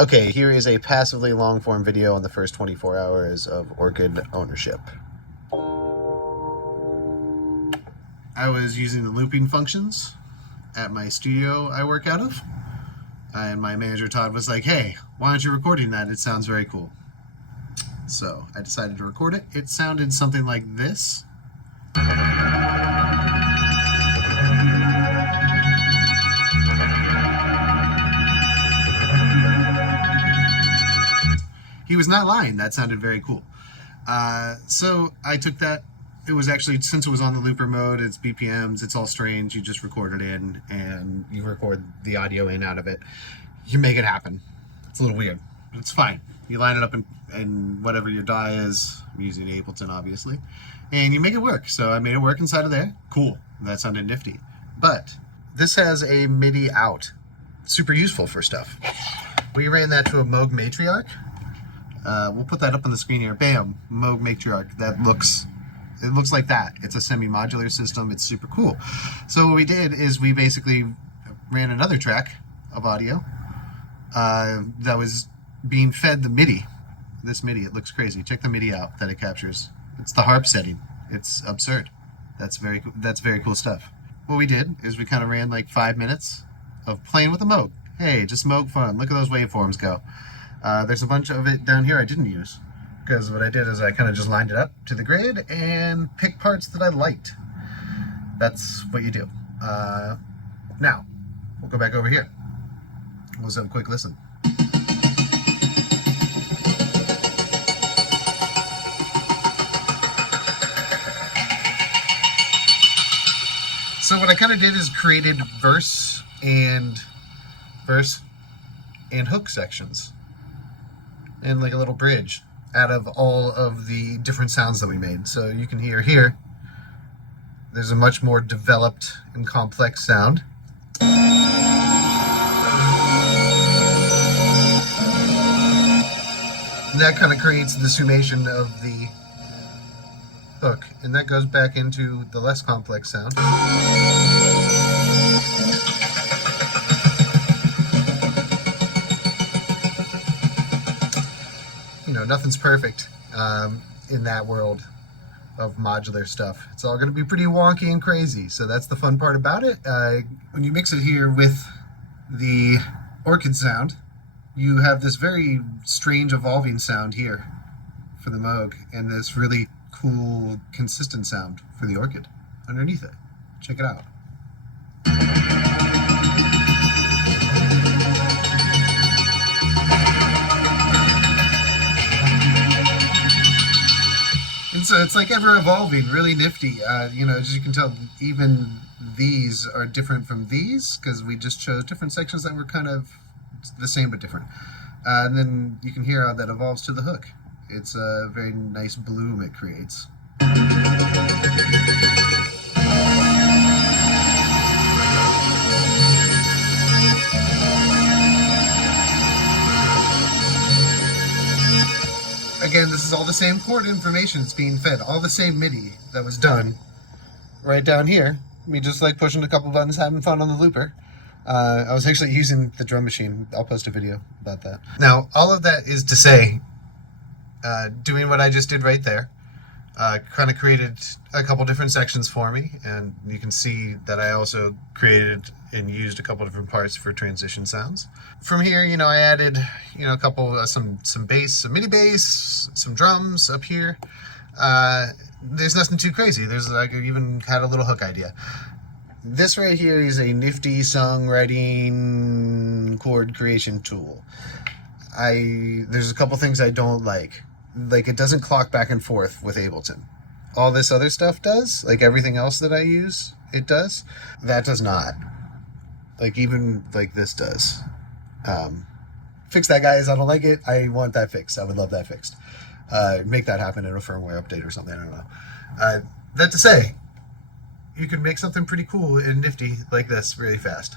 Okay, here is a passively long-form video on the first 24 hours of Orchid ownership. I was using the looping functions at my studio I work out of, and my manager Todd was like, hey, why aren't you recording that? It sounds very cool. So I decided to record it. It sounded something like this. He was not lying. That sounded very cool. So I took that. It was actually, since it was on the looper mode, it's BPMs, it's all strange. You just record it in and you record the audio in out of it. You make it happen. It's a little weird, but it's fine. You line it up in whatever your DAW is. I'm using Ableton, obviously. And you make it work. So I made it work inside of there. Cool. That sounded nifty. But this has a MIDI out. Super useful for stuff. We ran that to a Moog matriarch. We'll put that up on the screen here. Bam, Moog matriarch. It looks like that. It's a semi-modular system. It's super cool. So what we did is we basically ran another track of audio that was being fed the MIDI. This MIDI, it looks crazy. Check the MIDI out that it captures. It's the harp setting. It's absurd. That's very cool stuff. What we did is we kind of ran like 5 minutes of playing with the Moog. Hey, just Moog fun. Look at those waveforms go. There's a bunch of it down here I didn't use, because what I did is I kind of just lined it up to the grid and picked parts that I liked. That's what you do. Now, we'll go back over here. Let's have a quick listen. So what I kind of did is created verse and hook sections, and like a little bridge out of all of the different sounds that we made. So you can hear here, there's a much more developed and complex sound. And that kind of creates the summation of the hook, and that goes back into the less complex sound. You know, nothing's perfect in that world of modular stuff. It's all going to be pretty wonky and crazy, so that's the fun part about it. When you mix it here with the Orchid sound, you have this very strange evolving sound here for the Moog, and this really cool consistent sound for the Orchid underneath it. Check it out. And so it's like ever evolving, really nifty. You know, as you can tell, even these are different from these because we just chose different sections that were kind of the same but different. And then you can hear how that evolves to the hook. It's a very nice bloom it creates. Again, this is all the same chord information that's being fed, all the same MIDI that was done right down here. Me just like pushing a couple buttons, having fun on the looper. I was actually using the drum machine. I'll post a video about that. Now, all of that is to say, doing what I just did right there, kind of created a couple different sections for me, and you can see that I also created and used a couple different parts for transition sounds. From here, you know, I added, you know, a couple, some bass, some MIDI bass, some drums up here. There's nothing too crazy. There's like, I even had a little hook idea. This right here is a nifty songwriting chord creation tool. There's a couple things I don't like. Like, it doesn't clock back and forth with Ableton. All this other stuff does, like everything else that I use, it does. That does not. Like, even like this does. Fix that, guys. I don't like it. I want that fixed. I would love that fixed. Make that happen in a firmware update or something. I don't know. That to say, you can make something pretty cool and nifty like this really fast.